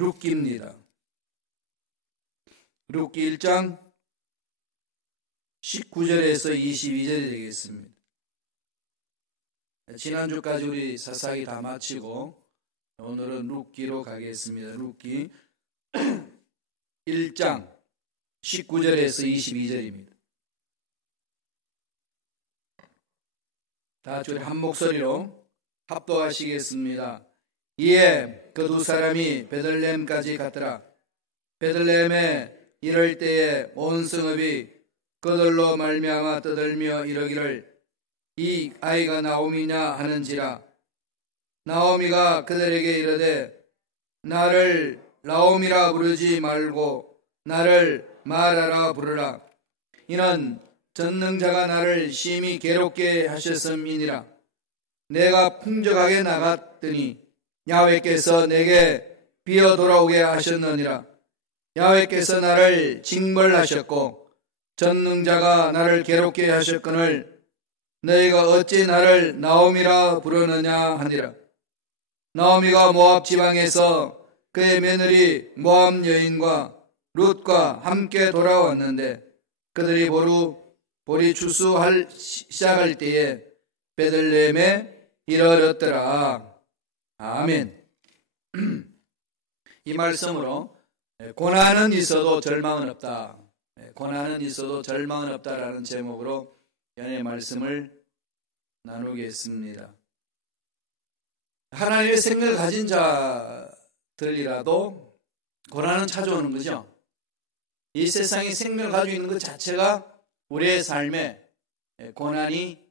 룻기입니다. 룻기 1장 19절에서 22절이 되겠습니다. 지난주까지 우리 사사기 다 마치고 오늘은 룻기로 가겠습니다. 룻기 1장 19절에서 22절입니다. 다 같이 한 목소리로 합독하시겠습니다. 이에 그 두 사람이 베들레헴까지 갔더라. 베들레헴에 이를 때에 온 성읍이 그들로 말미암아 떠들며 이러기를 이 아이가 나오미냐 하는지라. 나오미가 그들에게 이르되 나를 나오미라 부르지 말고 나를 마라라 부르라. 이는 전능자가 나를 심히 괴롭게 하셨음이니라. 내가 풍족하게 나갔더니 야훼께서 내게 비어 돌아오게 하셨느니라. 야훼께서 나를 징벌하셨고 전능자가 나를 괴롭게 하셨거늘 너희가 어찌 나를 나오미라 부르느냐 하니라. 나오미가 모압 지방에서 그의 며느리 모압 여인과 룻과 함께 돌아왔는데 그들이 보리 추수할 시작할 때에 베들레헴에 이르렀더라. 아멘. 이 말씀으로 고난은 있어도 절망은 없다. 고난은 있어도 절망은 없다라는 제목으로 연의 말씀을 나누겠습니다. 하나님의 생명을 가진 자들이라도 고난은 찾아오는 거죠. 이 세상에 생명을 가지고 있는 것 자체가 우리의 삶에 고난이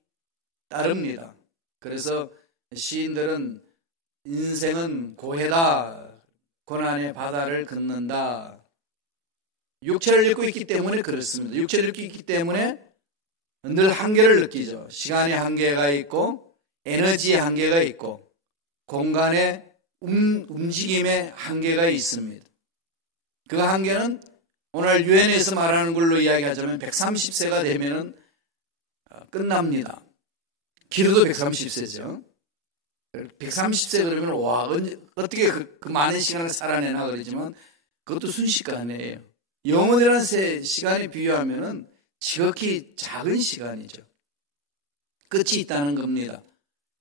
따릅니다. 그래서 시인들은 인생은 고해다, 고난의 바다를 걷는다. 육체를 입고 있기 때문에 그렇습니다. 육체를 입고 있기 때문에 늘 한계를 느끼죠. 시간의 한계가 있고 에너지의 한계가 있고 공간의 움직임의 한계가 있습니다. 그 한계는 오늘 유엔에서 말하는 걸로 이야기하자면 130세가 되면 끝납니다. 길어도 130세죠. 130세 그러면 와 어떻게 그 많은 시간을 살아내나 그러지만 그것도 순식간이에요. 영원이라는 시간에 비유하면 지극히 작은 시간이죠. 끝이 있다는 겁니다.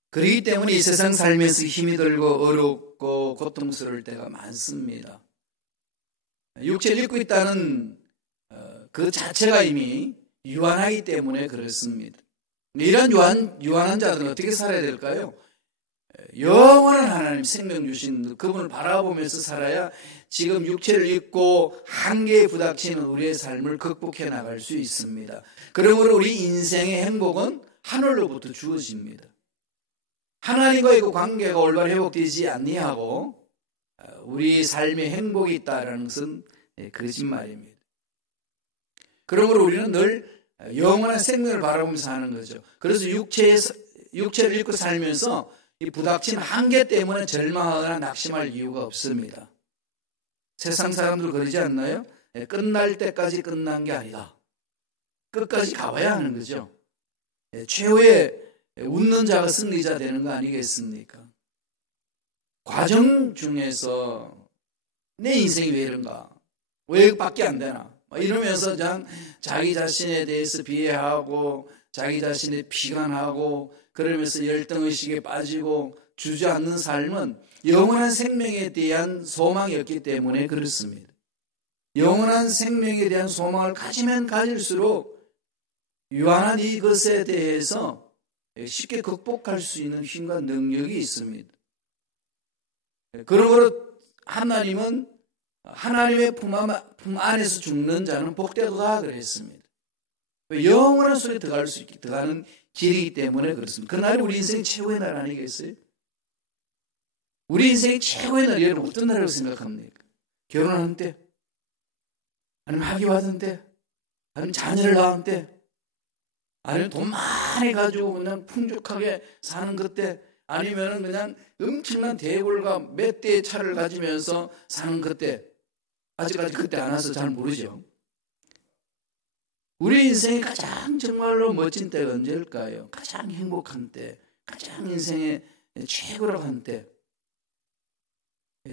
그렇기 때문에 이 세상 살면서 힘이 들고 어렵고 고통스러울 때가 많습니다. 육체를 입고 있다는 그 자체가 이미 유한하기 때문에 그렇습니다. 이런 유한한 자들은 어떻게 살아야 될까요? 영원한 하나님 생명 주신 그분을 바라보면서 살아야 지금 육체를 입고 한계에 부닥치는 우리의 삶을 극복해 나갈 수 있습니다. 그러므로 우리 인생의 행복은 하늘로부터 주어집니다. 하나님과의 그 관계가 올바로 회복되지 아니하고 우리 삶의 행복이 있다는 것은 거짓말입니다. 그러므로 우리는 늘 영원한 생명을 바라보면서 사는 거죠. 그래서 육체를 입고 살면서 이 부닥친 한계 때문에 절망하거나 낙심할 이유가 없습니다. 세상 사람들 그러지 않나요? 끝날 때까지 끝난 게 아니다. 끝까지 가봐야 하는 거죠. 최후의 웃는 자가 승리자 되는 거 아니겠습니까? 과정 중에서 내 인생이 왜 이런가? 왜 밖에 안 되나? 이러면서 그냥 자기 자신에 대해서 비하하고 자기 자신에 비관하고 그러면서 열등의식에 빠지고 주저앉는 삶은 영원한 생명에 대한 소망이 없기 때문에 그렇습니다. 영원한 생명에 대한 소망을 가지면 가질수록 유한한 이것에 대해서 쉽게 극복할 수 있는 힘과 능력이 있습니다. 그러므로 하나님은 하나님의 품 안에서 죽는 자는 복되도다 그랬습니다. 영원한 속에 들어가는 길이기 때문에 그렇습니다. 그날이 우리 인생의 최고의 날 아니겠어요? 우리 인생의 최고의 날이 여러분 어떤 날이라고 생각합니까? 결혼하는 때? 아니면 학위 받은 때? 아니면 자녀를 낳은 때? 아니면 돈 많이 가지고 그냥 풍족하게 사는 그때? 아니면 그냥 엄청난 대골과 몇 대의 차를 가지면서 사는 그때? 아직까지 그때 안 와서 잘 모르죠. 우리 인생의 가장 정말로 멋진 때가 언제일까요? 가장 행복한 때, 가장 인생의 최고라고 한 때,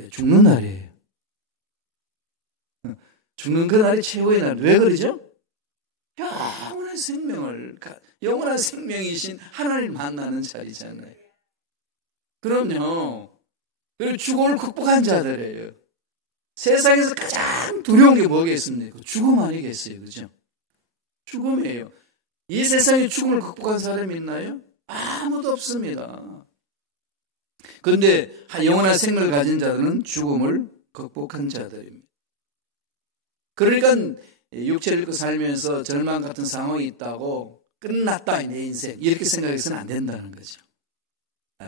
죽는 날이에요. 죽는 그날이 최후의 날. 왜 그러죠? 영원한 생명이신 하나님을 만나는 자리잖아요. 그럼요. 그리고 죽음을 극복한 자들이에요. 세상에서 가장 두려운 게 뭐겠습니까? 죽음 아니겠어요, 그죠? 죽음이에요. 이 세상에 죽음을 극복한 사람이 있나요? 아무도 없습니다. 그런데 영원한 생명을 가진 자들은 죽음을 극복한 자들입니다. 그러니까 육체를 잃고 살면서 절망 같은 상황이 있다고 끝났다 내 인생 이렇게 생각해서는 안 된다는 거죠.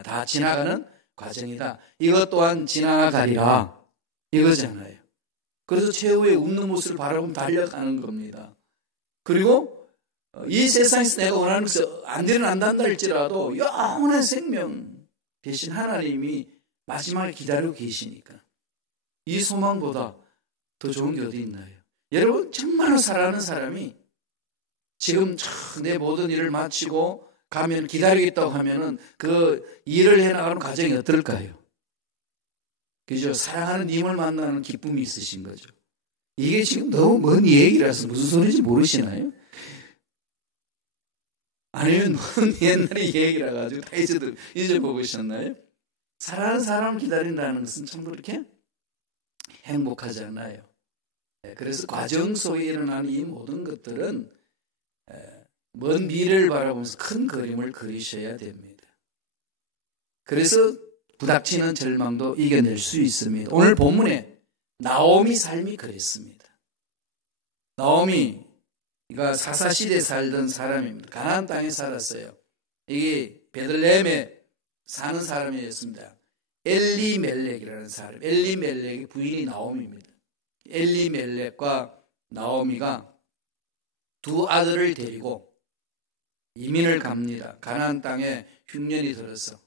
다 지나가는 과정이다. 이것 또한 지나가리라 이거잖아요. 그래서 최후의 웃는 모습을 바라보면 달려가는 겁니다. 그리고 이 세상에서 내가 원하는 것이 안 일어난다 할지라도 영원한 생명 대신 하나님이 마지막에 기다리고 계시니까 이 소망보다 더 좋은 게 어디 있나요? 여러분 정말로 사랑하는 사람이 지금 내 모든 일을 마치고 가면 기다리겠다고 하면은 그 일을 해나가는 과정이 어떨까요? 그죠? 사랑하는 님을 만나는 기쁨이 있으신 거죠. 이게 지금 너무 먼 얘기라서 무슨 소리인지 모르시나요? 아니면 먼 옛날의 얘기라 가지고 다 잊어보고 있었나요? 사랑하는 사람을 기다린다는 것은 참 그렇게 행복하지 않아요. 그래서 과정 속에 일어나는 이 모든 것들은 먼 미래를 바라보면서 큰 그림을 그리셔야 됩니다. 그래서 부닥치는 절망도 이겨낼 수 있습니다. 오늘 본문에 나오미 삶이 그랬습니다. 나오미가 사사시대에 살던 사람입니다. 가나안 땅에 살았어요. 이게 베들레헴에 사는 사람이었습니다. 엘리멜렉이라는 사람. 엘리멜렉의 부인이 나오미입니다. 엘리멜렉과 나오미가 두 아들을 데리고 이민을 갑니다. 가나안 땅에 흉년이 들어서.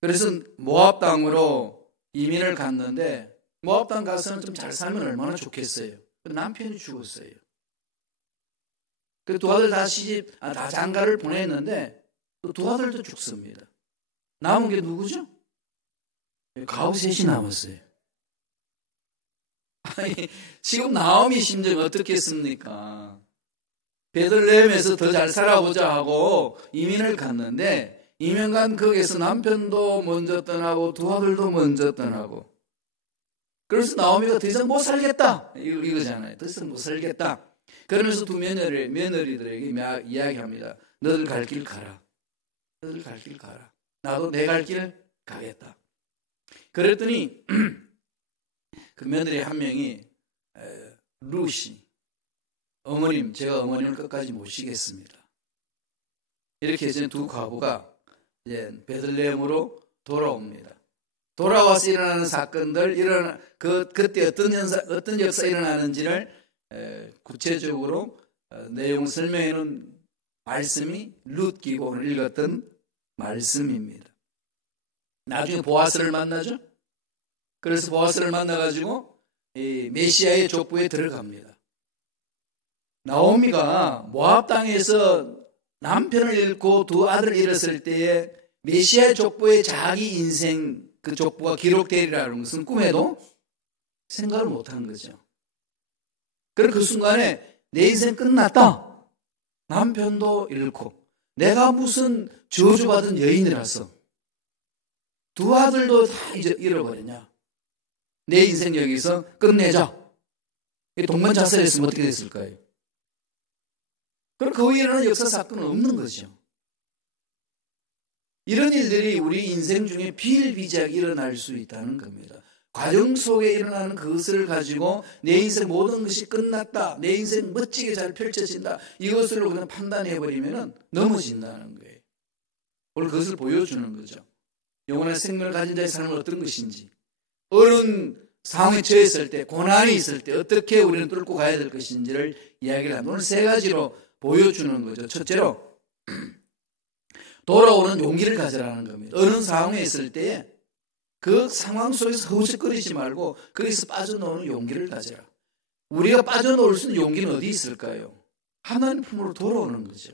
그래서 모압 땅으로 이민을 갔는데 모압 땅 가서는 좀 잘 살면 얼마나 좋겠어요. 남편이 죽었어요. 그 두 아들 다 장가를 보냈는데 또 두 아들도 죽습니다. 남은 게 누구죠? 가후 셋이 남았어요. 아니, 지금 나오미 심정이 어떻겠습니까? 베들레헴에서 더 잘 살아보자 하고 이민을 갔는데 이민 간 거기에서 남편도 먼저 떠나고 두 아들도 먼저 떠나고 그래서 나오미가 더 이상 못 살겠다 이거잖아요. 더 이상 못 살겠다. 그러면서 두 며느리들에게 이야기합니다. 너들 갈 길 가라. 너들 갈 길 가라. 나도 내 갈 길 가겠다. 그랬더니 그 며느리 한 명이 루시 어머님 제가 어머님을 끝까지 모시겠습니다. 이렇게 해서 두 과부가 이제 베들레헴으로 돌아옵니다. 돌아와서 일어나는 사건들 그때 어떤 역사 일어나는지를 구체적으로 내용 설명해 놓은 말씀이 룻기고 오늘 읽었던 말씀입니다. 나중에 보아스를 만나죠. 그래서 보아스를 만나가지고 이 메시아의 족보에 들어갑니다. 나오미가 모압 땅에서 남편을 잃고 두 아들을 잃었을 때에 메시아의 족보에 자기 인생 그 족보가 기록되리라는 것은 꿈에도 생각을 못한 거죠. 그래서 그 순간에 내 인생 끝났다. 남편도 잃고 내가 무슨 저주받은 여인이라서 두 아들도 다 이제 잃어버리냐. 내 인생 여기서 끝내자. 동반자살했으면 어떻게 됐을까요? 그럼 그 일어나는 역사 사건은 없는 거죠. 이런 일들이 우리 인생 중에 비일비재하게 일어날 수 있다는 겁니다. 과정 속에 일어나는 그것을 가지고 내 인생 모든 것이 끝났다. 내 인생 멋지게 잘 펼쳐진다. 이것으로 그냥 판단해버리면 넘어진다는 거예요. 오늘 그것을 보여주는 거죠. 영원한 생명을 가진 자의 삶은 어떤 것인지 어느 상황에 처했을 때 고난이 있을 때 어떻게 우리는 뚫고 가야 될 것인지를 이야기를 합니다. 오늘 세 가지로 보여주는 거죠. 첫째로 돌아오는 용기를 가져라는 겁니다. 어느 상황에 있을 때에 그 상황 속에서 허우적거리지 말고 거기서 빠져나오는 용기를 가져라. 우리가 빠져나올 수 있는 용기는 어디 있을까요? 하나님 품으로 돌아오는 거죠.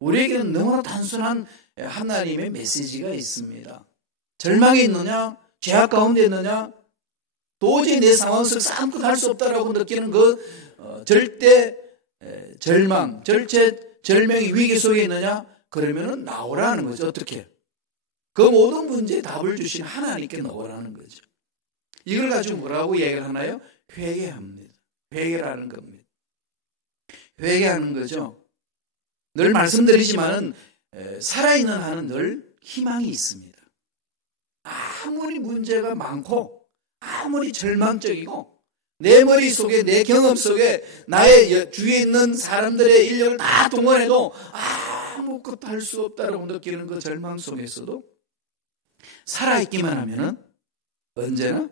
우리에게는 너무나 단순한 하나님의 메시지가 있습니다. 절망에 있느냐? 죄악 가운데 있느냐? 도저히 내 상황 속에서 아무것도 할 수 없다라고 느끼는 그 절대 절망, 절명의 위기 속에 있느냐? 그러면은 나오라는 거죠. 어떻게? 그 모든 문제에 답을 주신 하나님께 나오라는 거죠. 이걸 가지고 뭐라고 얘기를 하나요? 회개합니다. 회개라는 겁니다. 회개하는 거죠. 늘 말씀드리지만은 살아있는 한은 늘 희망이 있습니다. 아무리 문제가 많고 아무리 절망적이고 내 머릿속에 내 경험 속에 나의 주위에 있는 사람들의 인력을 다 동원해도 아무것도 할 수 없다라고 느끼는 그 절망 속에서도 살아있기만 하면은 언제나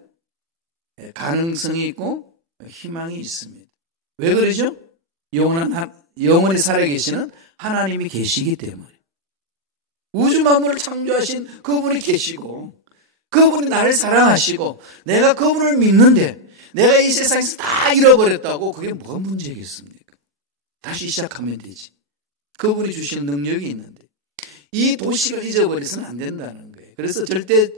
가능성이 있고 희망이 있습니다. 왜 그러죠? 영원히 살아계시는 하나님이 계시기 때문에. 우주 만물을 창조하신 그분이 계시고 그분이 나를 사랑하시고 내가 그분을 믿는데 내가 이 세상에서 다 잃어버렸다고 그게 뭐가 문제겠습니까? 다시 시작하면 되지. 그분이 주시는 능력이 있는데 이 도식을 잊어버려서는 안 된다는 거예요. 그래서 절대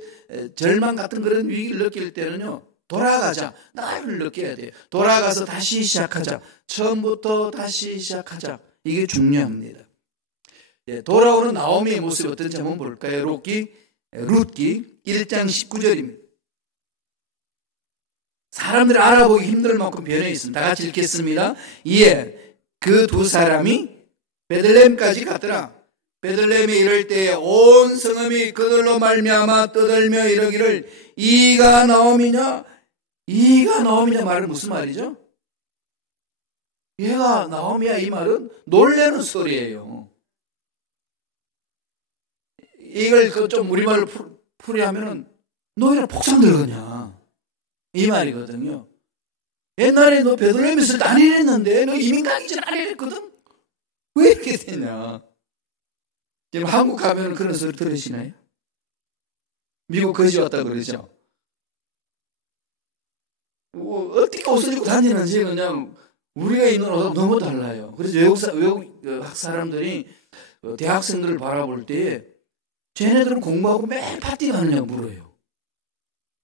절망 같은 그런 위기를 느낄 때는요, 돌아가자. 나를 느껴야 돼요. 돌아가서 다시 시작하자. 처음부터 다시 시작하자. 이게 중요합니다. 돌아오는 나오미의 모습이 어떤지 한번 볼까요? 룻기 1장 19절입니다. 사람들이 알아보기 힘들 만큼 변해 있습니다. 다 같이 읽겠습니다. 이에 그 두 사람이 베들레헴까지 갔더라. 베들레헴에 이를 때에 온 성읍이 그들로 말미암아 떠들며 이러기를 이가 나오미냐? 이가 나오미냐 말은 무슨 말이죠? 얘가 나오미야 이 말은 놀라는 소리예요. 이걸 좀 우리말로 풀이하면은 너희는 폭삭 늙었냐 이 말이거든요. 옛날에 너 베들레헴에 있을 때 안 이랬는데 너 이민 가기 전에 안 이랬거든? 왜 이렇게 되냐? 지금 한국 가면 그런 소리 들으시나요? 미국 거지 왔다 그러죠? 어떻게 옷을 입고 다니는지 그냥 우리가 입는 옷하고 너무 달라요. 그래서 외국 사람들이 대학생들을 바라볼 때 쟤네들은 공부하고 매일 파티 가느냐고 물어요.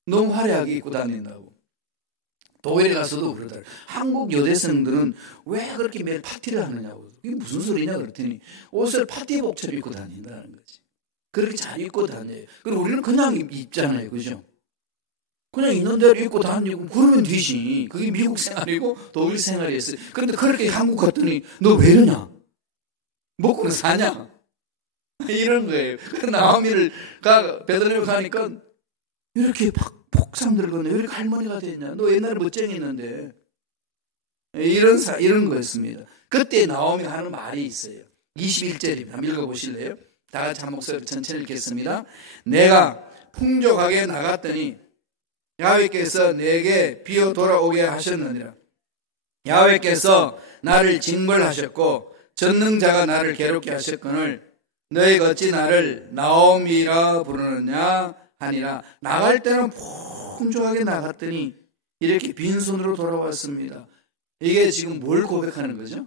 너무 화려하게 입고 다닌다고. 독일에 가서도 그러더라고요. 한국 여대생들은 왜 그렇게 매일 파티를 하느냐고. 이게 무슨 소리냐 그랬더니 옷을 파티복처럼 입고 다닌다는 거지. 그렇게 잘 입고 다녀요. 그리고 우리는 그냥 입잖아요. 그죠? 그냥 있는 대로 입고 다니고 그러면 되지. 그게 미국 생활이고 독일 생활이었어요. 그런데 그렇게 한국 갔더니 너 왜 이러냐? 먹고는 사냐? 이런 거예요. 나오미를 베들레헴 가니까 이렇게 폭삭 늙었네. 왜 이렇게 할머니가 됐냐? 너 옛날에 멋쟁이였는데. 이런 거였습니다. 그때 나오미가 하는 말이 있어요. 21절입니다. 한번 읽어보실래요? 다 같이 한 목소리로 천천히 읽겠습니다. 내가 풍족하게 나갔더니 야훼께서 내게 비어 돌아오게 하셨느니라. 야훼께서 나를 징벌하셨고 전능자가 나를 괴롭게 하셨거늘 너희가 어찌 나를 나오미라 부르느냐 하니라. 나갈 때는 풍족하게 나갔더니 이렇게 빈손으로 돌아왔습니다. 이게 지금 뭘 고백하는 거죠?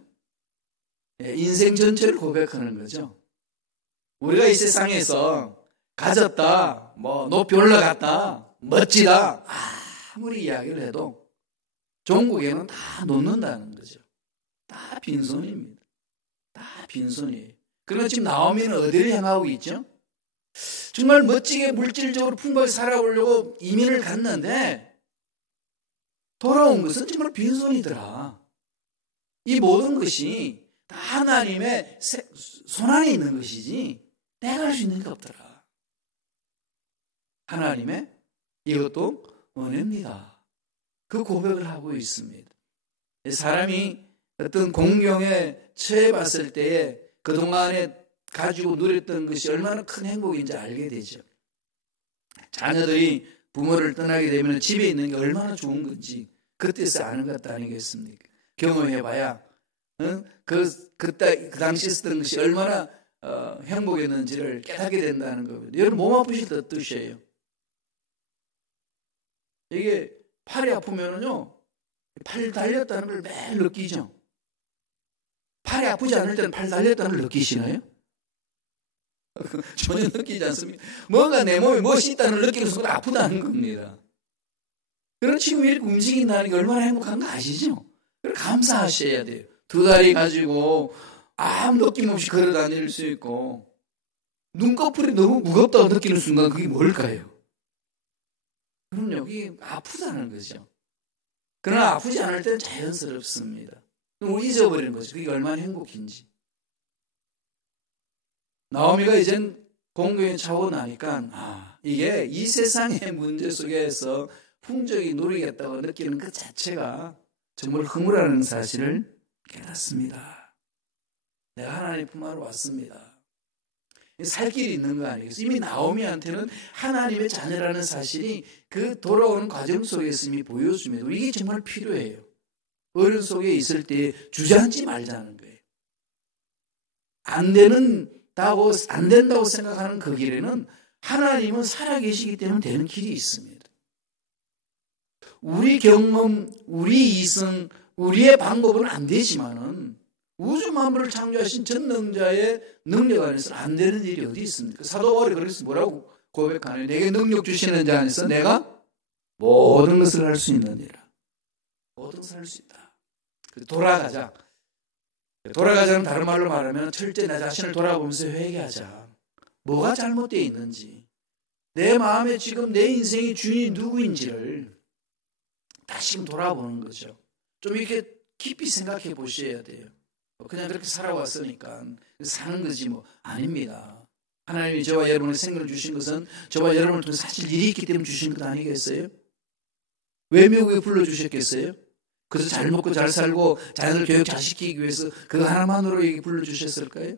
인생 전체를 고백하는 거죠. 우리가 이 세상에서 가졌다, 높이 올라갔다, 멋지다 아무리 이야기를 해도 종국에는 다 놓는다는 거죠. 다 빈손입니다. 다 빈손이에요. 그러면 지금 나오미는 어디를 향하고 있죠? 정말 멋지게 물질적으로 풍부하게 살아보려고 이민을 갔는데 돌아온 것은 정말 빈손이더라. 이 모든 것이 다 하나님의 손안에 있는 것이지 내가 할 수 있는 게 없더라. 하나님의 이것도 은혜입니다. 그 고백을 하고 있습니다. 사람이 어떤 공경에 처해봤을 때에 그동안에 가지고 누렸던 것이 얼마나 큰 행복인지 알게 되죠. 자녀들이 부모를 떠나게 되면 집에 있는 게 얼마나 좋은 건지 그때서 아는 것 아니겠습니까? 경험해봐야 그 당시 쓰던 것이 얼마나 행복했는지를 깨닫게 된다는 겁니다. 여러분 몸 아프실 때 뜻이에요. 이게 팔이 아프면은요 팔 달렸다는 걸 매일 느끼죠. 팔이 아프지 않을 때는 팔 달렸다는 걸 느끼시나요? 전혀 느끼지 않습니다. 뭔가 내 몸에 무엇이 있다는 걸 느끼는 순간 아프다는 겁니다. 그럼 지금 이렇게 움직인다는 게 얼마나 행복한 거 아시죠? 감사하셔야 돼요. 두 다리 가지고 아무 느낌 없이 걸어 다닐 수 있고, 눈꺼풀이 너무 무겁다고 느끼는 순간 그게 뭘까요? 그럼요, 그게 아프다는 거죠. 그러나 아프지 않을 때는 자연스럽습니다. 그럼 잊어버리는 거죠. 그게 얼마나 행복인지. 나오미가 이젠 공경에 차고 나니까 이게 이 세상의 문제 속에서 풍족이 누리겠다고 느끼는 그 자체가 정말 흥분하는 사실을 깨닫습니다. 내가 하나님 품 안으로 왔습니다. 살 길이 있는 거 아니겠어요? 이미 나오미한테는 하나님의 자녀라는 사실이 그 돌아오는 과정 속에서 이미 보여주면 이게 정말 필요해요. 어른 속에 있을 때 주저앉지 말자는 거예요. 안 된다고 생각하는 그 길에는 하나님은 살아계시기 때문에 되는 길이 있습니다. 우리 경험, 우리 이성, 우리의 방법은 안 되지만은 우주 만물을 창조하신 전능자의 능력 안에서 안 되는 일이 어디 있습니까? 사도 바울이 그래서 뭐라고 고백하나요? 내게 능력 주시는 자 안에서 내가 모든 것을 할 수 있느니라. 모든 것을 할 수 있다. 돌아가자. 돌아가자는 다른 말로 말하면 철저히 나 자신을 돌아보면서 회개하자. 뭐가 잘못되어 있는지, 내 마음에 지금 내 인생의 주인이 누구인지를 다시 돌아보는 거죠. 좀 이렇게 깊이 생각해 보셔야 돼요. 그냥 그렇게 살아왔으니까 사는 거지 뭐 아닙니다. 하나님이 저와 여러분의 생명을 주신 것은 저와 여러분을 통해 사실 일이 있기 때문에 주신 것 아니겠어요? 왜 미국에 불러주셨겠어요? 그래서 잘 먹고 잘 살고 자녀들 교육 잘 시키기 위해서 그 하나만으로 여기 불러주셨을까요?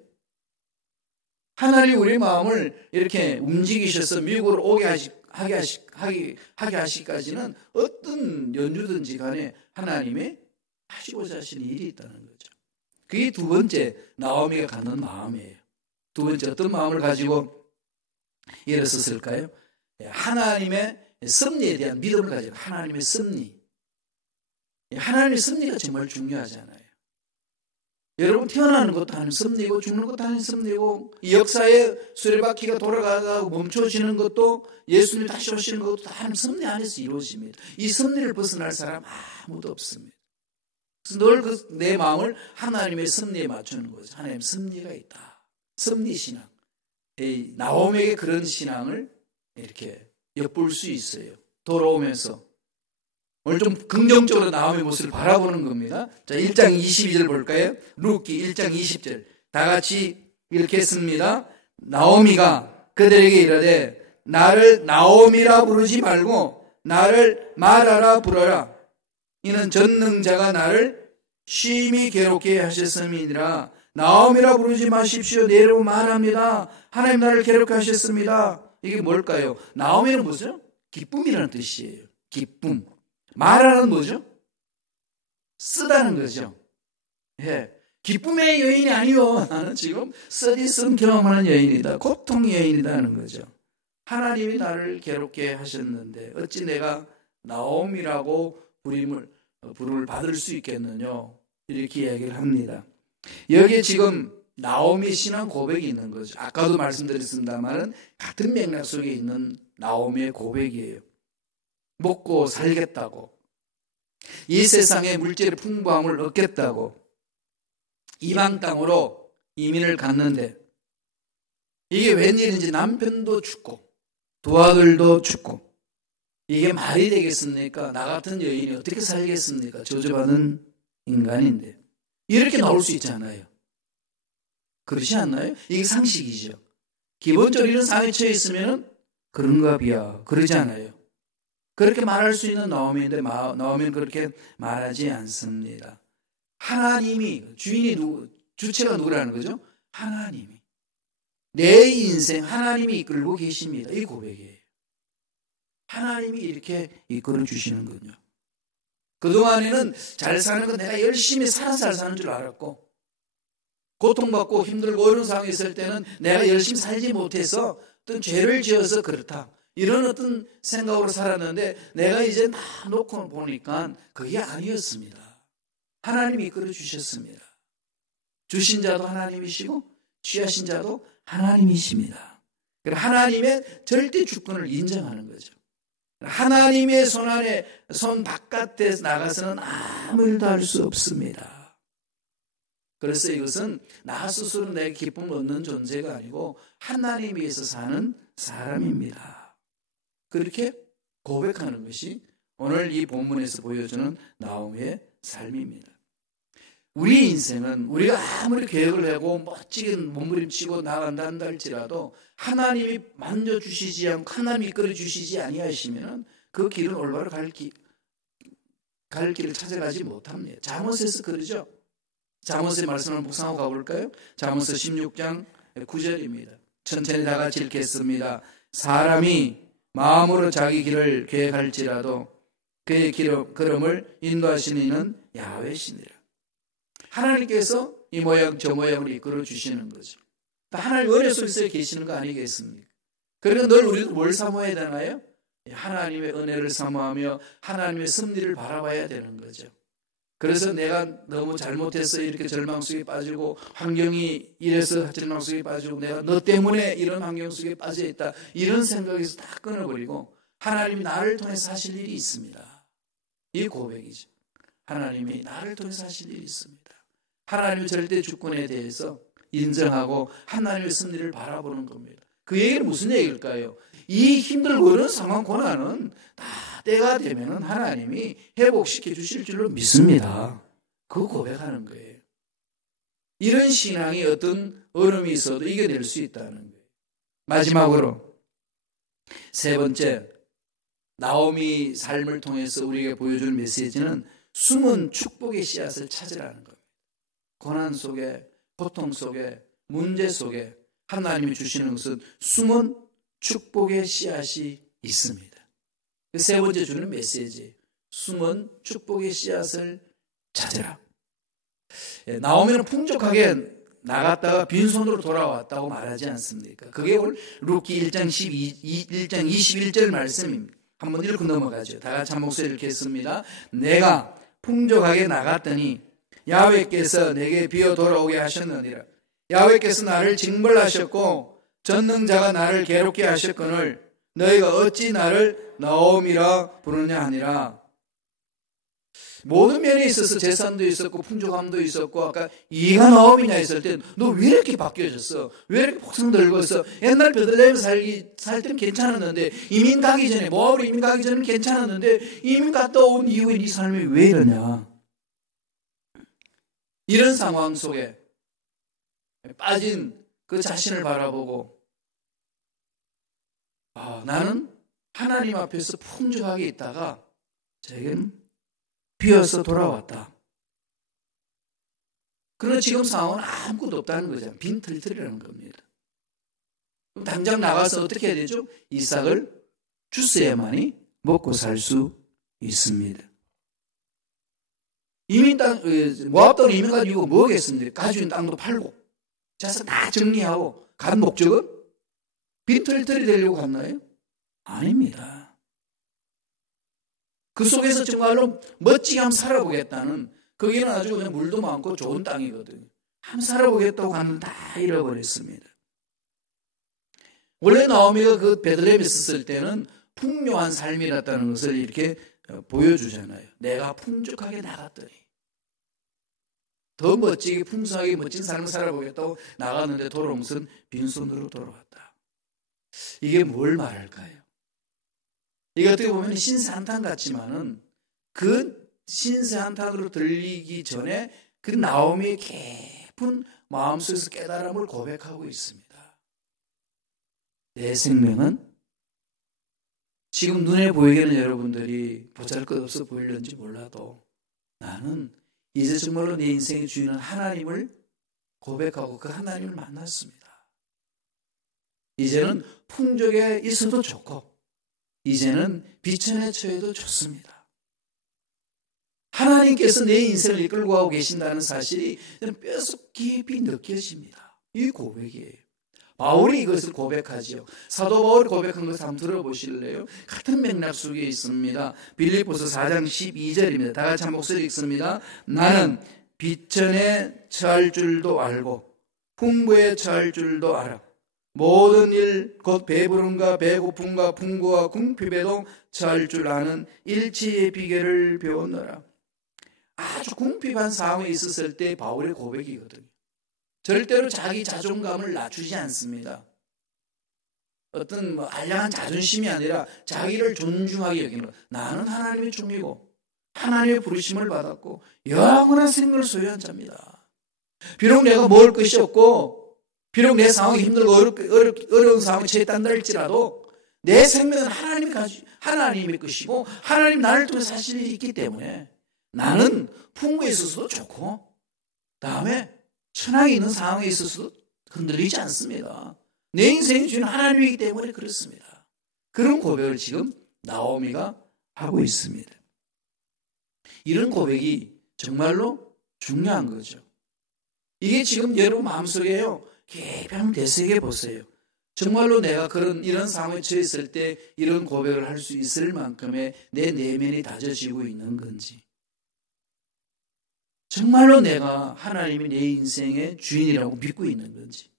하나님 우리 마음을 이렇게 움직이셔서 미국으로 오게 하게 하시기까지는 어떤 연주든지 간에 하나님의 하시고자 하시는 일이 있다는 거죠. 그게 두 번째 나오미가 갖는 마음이에요. 두 번째 어떤 마음을 가지고 일어섰을까요? 하나님의 섭리에 대한 믿음을 가지고 하나님의 섭리. 하나님의 섭리가 정말 중요하잖아요. 여러분 태어나는 것도 하나님 섭리고 죽는 것도 하나님 섭리고 이 역사의 수레바퀴가 돌아가고 멈춰지는 것도 예수님이 다시 오시는 것도 다 하나님 섭리 안에서 이루어집니다. 이 섭리를 벗어날 사람 아무도 없습니다. 그래서 늘 내 마음을 하나님의 섭리에 맞추는 거죠. 하나님 섭리가 있다. 섭리 신앙. 나오미에게 그런 신앙을 이렇게 엿볼 수 있어요. 돌아오면서. 오늘 좀 긍정적으로 나오미의 모습을 바라보는 겁니다. 자, 1장 22절 볼까요? 룻기 1장 20절. 다 같이 읽겠습니다. 나오미가 그들에게 이르되 나를 나오미라 부르지 말고 나를 마라라 부르라. 이는 전능자가 나를 심히 괴롭게 하셨음이니라. 나오미라 부르지 마십시오. 내 이름은 말합니다. 하나님 나를 괴롭게 하셨습니다. 이게 뭘까요? 나오미는 뭐죠? 기쁨이라는 뜻이에요. 기쁨. 마라는 뭐죠? 쓰다는 거죠. 예. 기쁨의 여인이 아니요. 나는 지금 쓰디쓴 경험하는 여인이다. 고통의 여인이다는 거죠. 하나님이 나를 괴롭게 하셨는데 어찌 내가 나오미라고 부름을 받을 수 있겠느냐 이렇게 이야기를 합니다. 여기에 지금 나오미 신앙 고백이 있는 거죠. 아까도 말씀드렸습니다만 같은 맥락 속에 있는 나오미의 고백이에요. 먹고 살겠다고, 이 세상의 물질의 풍부함을 얻겠다고 이방 땅으로 이민을 갔는데 이게 웬일인지 남편도 죽고 두 아들도 죽고 이게 말이 되겠습니까? 나 같은 여인이 어떻게 살겠습니까? 저주받은 인간인데 이렇게 나올 수 있잖아요. 그렇지 않나요? 이게 상식이죠. 기본적으로 이런 상황에 처해 있으면 그런가 비야 그러지 않아요. 그렇게 말할 수 있는 나오미인데 나오미는 그렇게 말하지 않습니다. 하나님이 주체가 누구라는 거죠? 하나님이 내 인생 하나님이 이끌고 계십니다. 이 고백이에요. 하나님이 이렇게 이끌어 주시는군요. 그동안에는 잘 사는 건 내가 열심히 살아서 잘 사는 줄 알았고 고통받고 힘들고 어려운 상황에 있을 때는 내가 열심히 살지 못해서 어떤 죄를 지어서 그렇다. 이런 어떤 생각으로 살았는데 내가 이제 다 놓고 보니까 그게 아니었습니다. 하나님이 이끌어 주셨습니다. 주신 자도 하나님이시고 취하신 자도 하나님이십니다. 하나님의 절대 주권을 인정하는 거죠. 하나님의 손 바깥에 나가서는 아무 일도 할 수 없습니다. 그래서 이것은 나 스스로 내 기쁨을 얻는 존재가 아니고 하나님 위해서 사는 사람입니다. 그렇게 고백하는 것이 오늘 이 본문에서 보여주는 나오미의 삶입니다. 우리 인생은 우리가 아무리 계획을 하고 멋지게 몸부림치고 나간다 한다 할지라도 하나님이 만져주시지 않고 하나님이 이끌어주시지 아니하시면 그 길은 올바로 갈 길을 찾아가지 못합니다. 잠언에서 그러죠. 잠언의 말씀을 묵상하고 가볼까요? 잠언 16장 9절입니다. 천천히 다 같이 읽겠습니다. 사람이 마음으로 자기 길을 계획할지라도 그의 걸음을 인도하시는 이는 야훼시니라. 하나님께서 이 모양 저 모양으로 이끌어 주시는 거죠. 하나님 은혜 속에 계시는 거 아니겠습니까? 그러니까 늘 우리도 뭘 사모해야 되나요? 하나님의 은혜를 사모하며 하나님의 섭리를 바라봐야 되는 거죠. 그래서 내가 너무 잘못해서 이렇게 절망 속에 빠지고 환경이 이래서 절망 속에 빠지고 내가 너 때문에 이런 환경 속에 빠져 있다 이런 생각에서 다 끊어버리고 하나님이 나를 통해서 하실 일이 있습니다. 이 고백이죠. 하나님이 나를 통해서 하실 일이 있습니다. 하나님의 절대 주권에 대해서 인정하고 하나님의 섭리를 바라보는 겁니다. 그 얘기는 무슨 얘기일까요? 이 힘들고 어려운 상황 고난은 다 때가 되면 하나님이 회복시켜 주실 줄로 믿습니다. 그거 고백하는 거예요. 이런 신앙이 어떤 어려움이 있어도 이겨낼 수 있다는 거예요. 마지막으로 세 번째, 나오미 삶을 통해서 우리에게 보여주는 메시지는 숨은 축복의 씨앗을 찾으라는 겁니다. 고난 속에, 고통 속에, 문제 속에 하나님이 주시는 것은 숨은 축복의 씨앗이 있습니다. 세 번째 주는 메시지, 숨은 축복의 씨앗을 찾으라. 나오미는 풍족하게 나갔다가 빈손으로 돌아왔다고 말하지 않습니까? 그게 오늘 룻기 1장 21절 말씀입니다. 한번 읽고 넘어가죠. 다 같이 한 목소리 읽겠습니다. 내가 풍족하게 나갔더니 야훼께서 내게 비어 돌아오게 하셨느니라. 야훼께서 나를 징벌하셨고 전능자가 나를 괴롭게 하셨거늘 너희가 어찌 나를 나오미라 부르냐 하니라. 모든 면에 있어서 재산도 있었고 풍족함도 있었고 아까 이가 나오미냐 했을 때 너 왜 이렇게 바뀌어졌어? 왜 이렇게 폭성 늙었어? 옛날 베들레헴 살 때는 괜찮았는데 이민 가기 전에 모압으로 이민 가기 전에는 괜찮았는데 이민 갔다 온 이후에 네 삶이 왜 이러냐? 이런 상황 속에 빠진 그 자신을 바라보고 나는 하나님 앞에서 풍족하게 있다가 제겐 비어서 돌아왔다. 그러나 지금 상황은 아무것도 없다는 거잖아요. 빈털털이라는 겁니다. 그럼 당장 나가서 어떻게 해야 되죠? 이삭을 주스야만이 먹고 살 수 있습니다. 모압 땅으로 이민 간 이유가 뭐겠습니까? 가지고 있는 땅도 팔고 자서 다 정리하고 간 목적은 빈털털이 되려고 갔나요? 아닙니다. 그 속에서 정말로 멋지게 한번 살아보겠다는, 거기는 아주 그냥 물도 많고 좋은 땅이거든요. 한번 살아보겠다고 가는 다 잃어버렸습니다. 원래 나오미가 그 베들레헴에 있었을 때는 풍요한 삶이었다는 것을 이렇게 보여주잖아요. 내가 풍족하게 나갔더니 더 멋지게 풍성하게 멋진 삶을 살아보겠다고 나갔는데 돌아온 것은 빈손으로 돌아왔다. 이게 뭘 말할까요? 이게 어떻게 보면 신세한탄 같지만은 그 신세한탄으로 들리기 전에 그 나오미의 깊은 마음속에서 깨달음을 고백하고 있습니다. 내 생명은 지금 눈에 보이게는 여러분들이 보잘것없어 보일는지 몰라도 나는 이제 정말로 내 인생의 주인은 하나님을 고백하고 그 하나님을 만났습니다. 이제는 풍족에 있어도 좋고 이제는 비천에 처해도 좋습니다. 하나님께서 내 인생을 이끌고 가고 계신다는 사실이 저는 뼛속 깊이 느껴집니다. 이 고백이에요. 바울이 이것을 고백하지요. 사도 바울이 고백한 것을 한번 들어보실래요? 같은 맥락 속에 있습니다. 빌립보서 4장 12절입니다. 다 같이 한 목소리 읽습니다. 나는 비천에 처할 줄도 알고 풍부에 처할 줄도 알아. 모든 일 곧 배부름과 배고픔과 풍부와 궁핍에도 처할 줄 아는 일치의 비결을 배웠노라. 아주 궁핍한 상황에 있었을 때 바울의 고백이거든요. 절대로 자기 자존감을 낮추지 않습니다. 어떤 알량한 자존심이 아니라 자기를 존중하게 여기는 것. 나는 하나님의 종이고 하나님의 부르심을 받았고 영원한 생명을 소유한 자입니다. 비록 내가 먹을 것이 없고 비록 내 상황이 힘들고 어려운 상황에 처했단다 할지라도 내 생명은 하나님의 것이고 하나님 나를 통해 사실이 있기 때문에 나는 풍부에 있어서도 좋고 다음에 천하에 있는 상황에 있어서도 흔들리지 않습니다. 내 인생의 주인은 하나님이기 때문에 그렇습니다. 그런 고백을 지금 나오미가 하고 있습니다. 이런 고백이 정말로 중요한 거죠. 이게 지금 여러분 마음속에요. 깊이 한번 되새겨 보세요. 정말로 내가 이런 상황에 처했을 때 이런 고백을 할 수 있을 만큼의 내 내면이 다져지고 있는 건지, 정말로 내가 하나님이 내 인생의 주인이라고 믿고 있는 건지,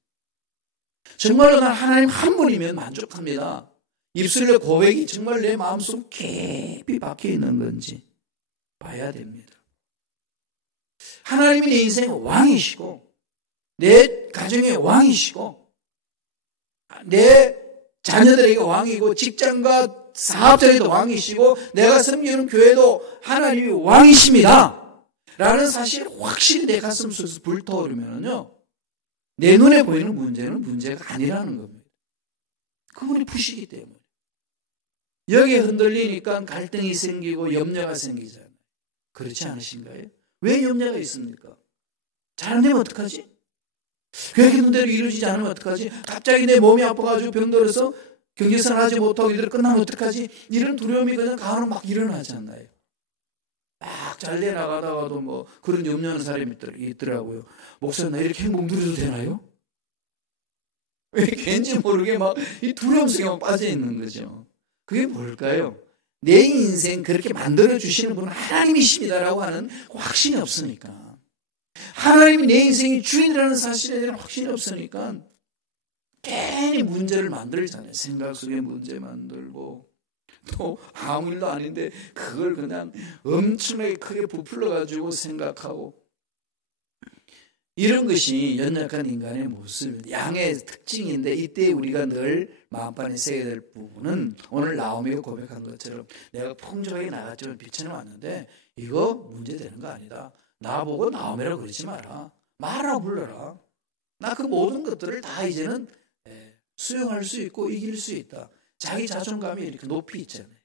정말로 난 하나님 한 분이면 만족합니다. 입술의 고백이 정말 내 마음속 깊이 박혀 있는 건지 봐야 됩니다. 하나님이 내 인생의 왕이시고 내 가정의 왕이시고 내 자녀들에게 왕이고 직장과 사업자에도 왕이시고 내가 섬기는 교회도 하나님이 왕이십니다 라는 사실이 확실히 내 가슴 속에서 불타오르면요, 내 눈에 보이는 문제는 문제가 아니라는 겁니다. 그분이 푸시기 때문에. 여기에 흔들리니까 갈등이 생기고 염려가 생기잖아요. 그렇지 않으신가요? 왜 염려가 있습니까? 잘 안 되면 어떡하지? 계획했던 대로 이루어지지 않으면 어떡하지? 갑자기 내 몸이 아파가지고 병들어서 경제생활 하지 못하고 이대로 끝나면 어떡하지? 이런 두려움이 그냥 간혹 막 일어나잖아요. 막 잘 돼 나가다가도 그런 염려하는 사람이 있더라고요. 목사님, 나 이렇게 행복 누려도 되나요? 왜 괜지 모르게 막 이 두려움 속에 막 빠져 있는 거죠. 그게 뭘까요? 내 인생 그렇게 만들어 주시는 분은 하나님이십니다라고 하는 확신이 없으니까, 하나님이 내 인생의 주인이라는 사실에 대한 확신이 없으니까 괜히 문제를 만들잖아요. 생각 속에 문제 만들고 또 아무 일도 아닌데 그걸 그냥 엄청나게 크게 부풀러 가지고 생각하고, 이런 것이 연약한 인간의 모습, 양의 특징인데, 이때 우리가 늘 마음판에 새겨야 될 부분은 오늘 나오미가 고백한 것처럼 내가 풍족하게 나갔지만 비천에 왔는데 이거 문제되는 거 아니다. 나보고 나오미라고 그러지 마라. 말아 불러라. 나 그 모든 것들을 다 이제는 수용할 수 있고 이길 수 있다. 자기 자존감이 이렇게 높이 있잖아요.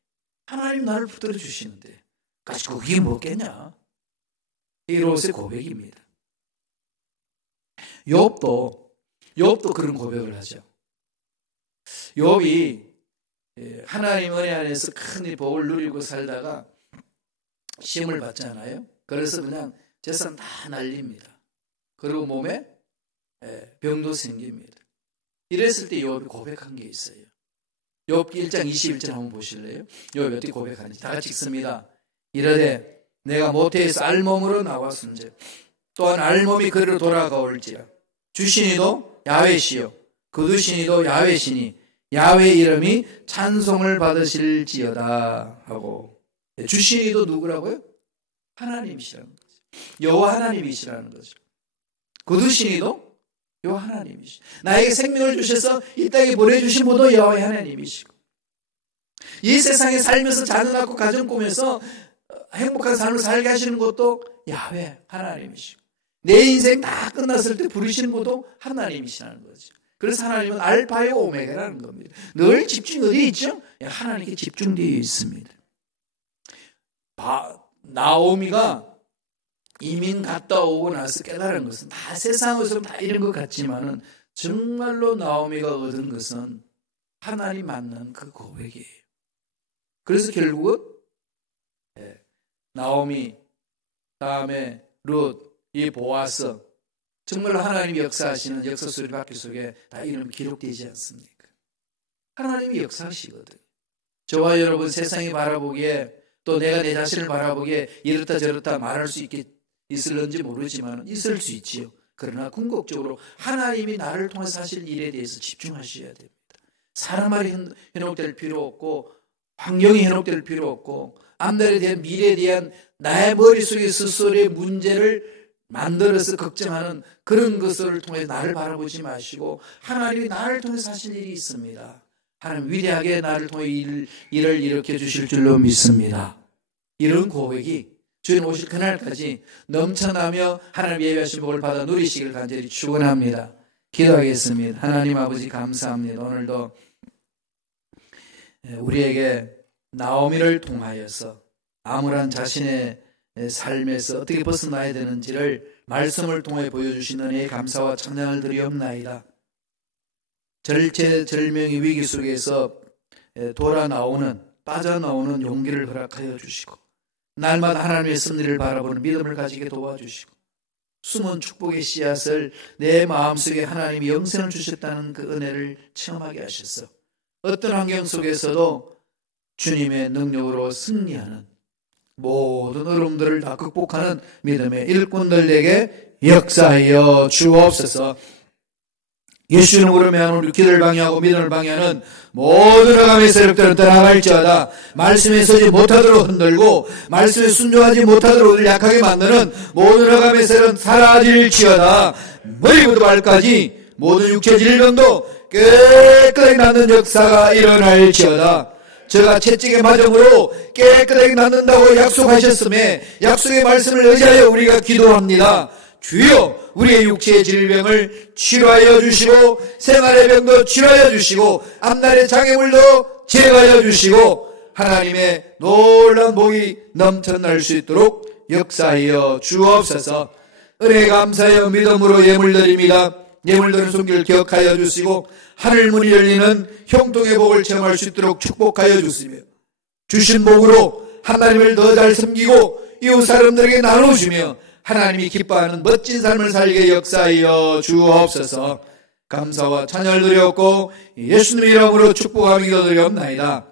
하나님 나를 붙들어 주시는데 그게 뭐겠냐. 이 롯의 고백입니다. 욥도 그런 고백을 하죠. 욥이 하나님 은혜 안에서 큰 복을 누리고 살다가 시험을 받잖아요. 그래서 그냥 재산 다 날립니다. 그리고 몸에 병도 생깁니다. 이랬을 때 욥이 고백한 게 있어요. 욥기 1장 21절 한번 보실래요? 욥이 어떻게 고백하는지 다 같이 읽습니다. 이르되 내가 모태에서 알몸으로 나왔은즉 또한 알몸이 그리로 돌아가올지라. 주신이도 야훼시요 거두신이도 야훼시니 야훼의 이름이 찬송을 받으실지어다 하고. 주신이도 누구라고요? 하나님이시라는 거죠. 여호와 하나님이시라는 거죠. 거두신이도 여호와 하나님이시고, 나에게 생명을 주셔서 이 땅에 보내주신 분도 여호와 하나님이시고, 이 세상에 살면서 자녀 낳고 가정 꾸면서 행복한 삶을 살게 하시는 것도 야훼 하나님이시고, 내 인생 다 끝났을 때 부르시는 분도 하나님이시라는 거죠. 그래서 하나님은 알파의 오메가라는 겁니다. 늘 집중이 어디에 있죠? 하나님께 집중되어 있습니다. 나오미가 이민 갔다 오고 나서 깨달은 것은 다 세상에서 다 이런 것 같지만은 정말로 나오미가 얻은 것은 하나님 만난 그 고백이에요. 그래서 결국은 나오미, 다음에 룻, 이 보아스, 정말로 하나님이 역사하시는 역사 소리 바퀴 속에 다 이름이 기록되지 않습니까? 하나님이 역사하시거든요. 저와 여러분 세상이 바라보기에, 또 내가 내 자신을 바라보기에 이렇다 저렇다 말할 수 있을런지 모르지만 있을 수 있지요. 그러나 궁극적으로 하나님이 나를 통해서 하실 일에 대해서 집중하셔야 됩니다. 사람 말이 현혹될 필요 없고 환경이 현혹될 필요 없고 앞날에 대한 미래에 대한 나의 머릿속에 스스로의 문제를 만들어서 걱정하는 그런 것을 통해 나를 바라보지 마시고 하나님이 나를 통해서 하실 일이 있습니다. 하나님 위대하게 나를 통해 일을 일으켜 주실 줄로 믿습니다. 이런 고백이 주님 오실 그날까지 넘쳐나며 하나님 예배하신 복을 받아 누리시길 간절히 축원합니다. 기도하겠습니다. 하나님 아버지 감사합니다. 오늘도 우리에게 나오미를 통하여서 암울한 자신의 삶에서 어떻게 벗어나야 되는지를 말씀을 통해 보여주시는 은혜에 감사와 찬양을 드리옵나이다. 절체절명의 위기 속에서 빠져나오는 용기를 허락하여 주시고 날마다 하나님의 섭리를 바라보는 믿음을 가지게 도와주시고 숨은 축복의 씨앗을 내 마음속에 하나님이 영생을 주셨다는 그 은혜를 체험하게 하셔서 어떤 환경 속에서도 주님의 능력으로 승리하는 모든 어려움들을 다 극복하는 믿음의 일꾼들에게 역사하여 주옵소서. 예수 이름으로 명하는 우리 기도를 방해하고 믿음을 방해하는 모든 흑암의 세력들은 떠나갈지어다. 말씀에 서지 못하도록 흔들고 말씀에 순종하지 못하도록 우리를 약하게 만드는 모든 흑암의 세력은 사라질지어다. 머리부터 발까지 모든 육체 질병도 깨끗하게 낫는 역사가 일어날지어다. 저가 채찍의 마정으로 깨끗하게 낫는다고 약속하셨음에 약속의 말씀을 의지하여 우리가 기도합니다. 주여 우리의 육체의 질병을 치료하여 주시고 생활의 병도 치료하여 주시고 앞날의 장애물도 제거하여 주시고 하나님의 놀라운 복이 넘쳐날 수 있도록 역사하여 주옵소서. 은혜 감사하여 믿음으로 예물드립니다. 예물드리는 손길을 기억하여 주시고 하늘 문이 열리는 형통의 복을 체험할 수 있도록 축복하여 주시며 주신 복으로 하나님을 더 잘 섬기고 이웃 사람들에게 나눠주며 하나님이 기뻐하는 멋진 삶을 살게 역사하여 주옵소서. 감사와 찬양을 드렸고 예수님의 이름으로 축복하며 기도드리옵나이다.